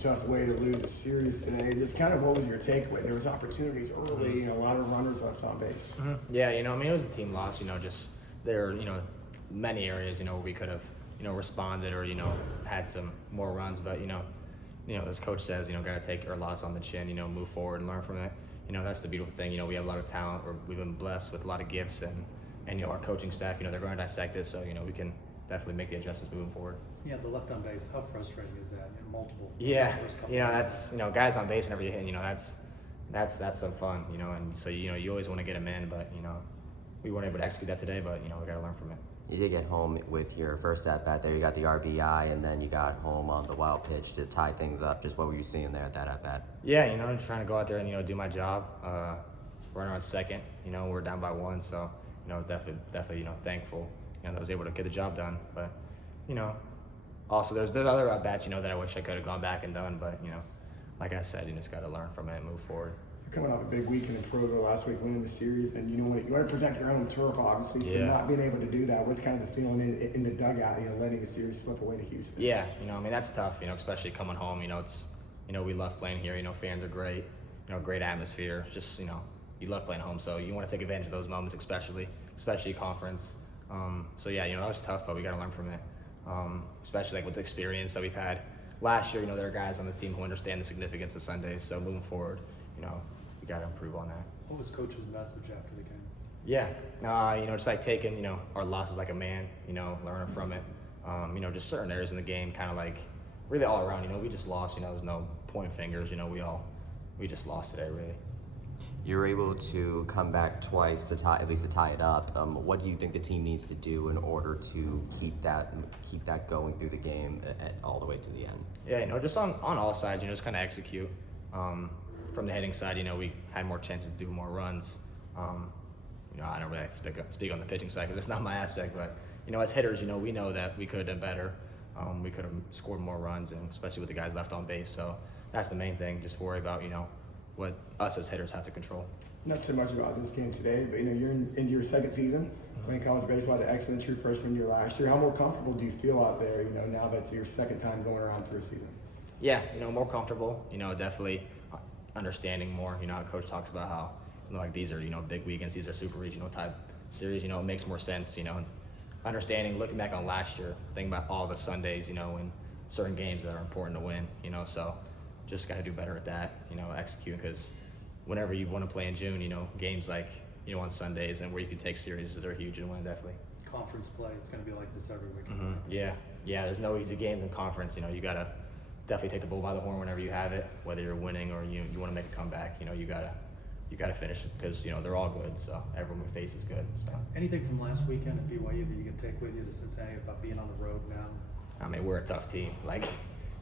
Tough way to lose a series today. Just kind of what was your takeaway? There was opportunities early, a lot of runners left on base. Mm-hmm. Yeah, it was a team loss. Just there, many areas, where we could have, responded or, had some more runs. But, as coach says, got to take our loss on the chin, move forward and learn from it. That's the beautiful thing. We have a lot of talent. We've been blessed with a lot of gifts and our coaching staff, they're going to dissect it. So, we can definitely make the adjustments moving forward. Yeah, the left on base, how frustrating is that? Multiple. Yeah, that's, guys on base whenever you hit, that's some fun, and so, you always want to get them in, but, we weren't able to execute that today, but, we got to learn from it. You did get home with your first at-bat there. You got the RBI, and then you got home on the wild pitch to tie things up. Just what were you seeing there at that at-bat? Yeah, just trying to go out there and, do my job. Runner on second, we're down by 1, so, I was definitely, thankful, that I was able to get the job done. But, also there's other at-bats, that I wish I could have gone back and done. But, like I said, you just got to learn from it and move forward. Coming off a big weekend in Provo last week, winning the series, and you want to protect your own turf, obviously. So not being able to do that, what's kind of the feeling in the dugout? Letting the series slip away to Houston. Yeah, that's tough. Especially coming home. It's we love playing here. Fans are great. Great atmosphere. Just you love playing home, so you want to take advantage of those moments, especially conference. So yeah, that was tough, but we got to learn from it. Especially like with the experience that we've had last year. There are guys on the team who understand the significance of Sundays. So moving forward, we got to improve on that. What was coach's message after the game? Yeah, just like taking, our losses like a man, learning from it. Just certain areas in the game, kind of like really all around, we just lost, there's no pointing fingers, we just lost today, really. You were able to come back twice to tie it up. What do you think the team needs to do in order to keep that going through the game all the way to the end? Yeah, just on all sides, just kind of execute. From the hitting side, we had more chances to do more runs. I don't really like to speak on the pitching side because it's not my aspect, but, as hitters, we know that we could have done better. We could have scored more runs, and especially with the guys left on base. So that's the main thing. Just worry about, what us as hitters have to control. Not so much about this game today, but, you're into your second season, playing college baseball, had an excellent true freshman year last year. How more comfortable do you feel out there, now that's your second time going around through a season? Yeah, more comfortable, definitely understanding more. Coach talks about how, like these are, big weekends, these are super regional type series, it makes more sense, understanding, looking back on last year, thinking about all the Sundays, and certain games that are important to win, so just got to do better at that, execute, because whenever you want to play in June, games like, on Sundays and where you can take series are huge and win, definitely. Conference play, it's going to be like this every weekend. Mm-hmm. Yeah, there's no easy games in conference, you got to definitely take the bull by the horn whenever you have it, whether you're winning or you want to make a comeback, you got to finish it because, they're all good, so everyone we face is good. So anything from last weekend at BYU that you can take with you to Cincinnati about being on the road now? We're a tough team. Like,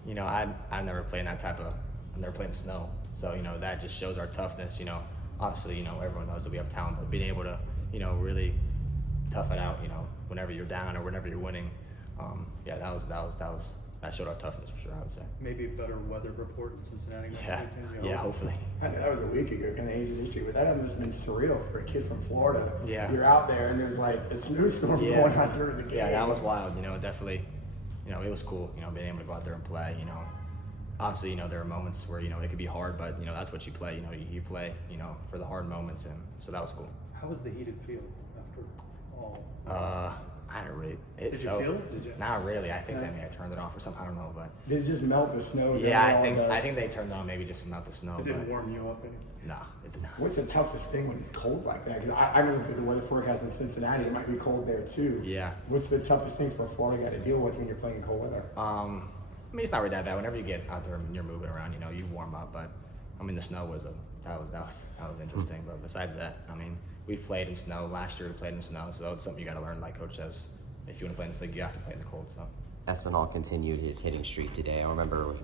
I've never played I've never played in the snow. So, that just shows our toughness. Obviously, everyone knows that we have talent, but being able to, really tough it out, whenever you're down or whenever you're winning, that showed our toughness for sure, I would say. Maybe a better weather report in Cincinnati next weekend? Yeah, hopefully. I know that was a week ago, kind of age of history, but that must have been surreal for a kid from Florida. Yeah. You're out there and there's like a snowstorm going on through the game. Yeah, that was wild. Definitely, it was cool, being able to go out there and play, Obviously, there are moments where, it could be hard, but, that's what you play. You play, for the hard moments, and so that was cool. How was the heated field after all? I don't really. Did you feel it? Did you? Not really. I think they may have turned it off or something. I don't know, but. Did it just melt the snow? Yeah, I think they turned it on maybe just to melt the snow. It didn't warm you up any? No, it did not. What's the toughest thing when it's cold like that? Because I remember the weather forecast in Cincinnati, it might be cold there too. Yeah. What's the toughest thing for a Florida guy to deal with when you're playing in cold weather? It's not really that bad. Whenever you get out there and you're moving around, you warm up. But the snow was that was interesting. But besides that, we've played in snow last year. We played in snow, so it's something you got to learn. Like Coach says, if you want to play in this league, you have to play in the cold. So. Espinal continued his hitting streak today. I remember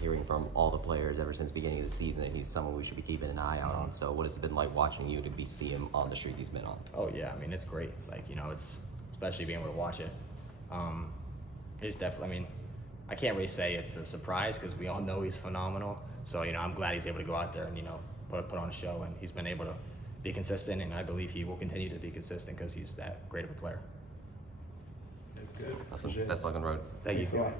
hearing from all the players ever since the beginning of the season that he's someone we should be keeping an eye out on. So what has it been like watching you to see him on the streak he's been on? Oh yeah, it's great. Like it's especially being able to watch it. It's definitely. I can't really say it's a surprise because we all know he's phenomenal. So I'm glad he's able to go out there and put on a show, and he's been able to be consistent, and I believe he will continue to be consistent because he's that great of a player. That's good. That's luck on the road. Thank you. Thanks a lot.